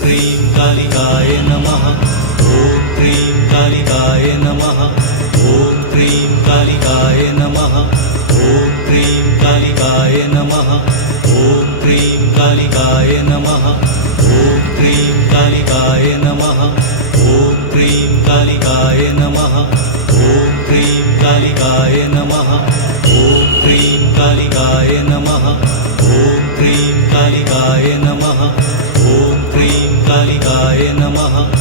Cream कालिकाय नमः। ॐ cream कालिकाय नमः। ॐ cream कालिकाय नमः। ॐ क्रीं कालिकाय नमः। ॐ क्रीं कालिकाय नमः। ॐ क्रीं कालिकाय नमः। ॐ क्रीं कालिकाय नमः। ॐ क्रीं कालिकाय नमः। ॐ क्रीं कालिकाय नमः। ॐ क्रीं कालिकाय नमः। ॐ क्रीं कालिकाय नमः।